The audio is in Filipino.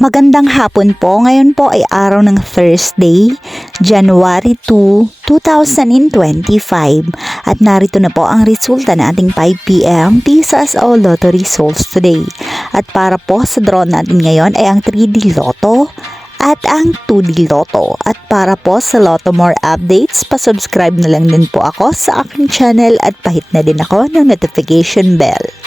Magandang hapon po. Ngayon po ay araw ng Thursday, January 2, 2025. At narito na po ang resulta ng ating 5 p.m. Pisas o Lotto results today. At para po sa draw natin ngayon ay ang 3D Lotto at ang 2D Lotto. At para po sa Lotto more updates, pasubscribe na lang din po ako sa aking channel at pahit na din ako ng notification bell.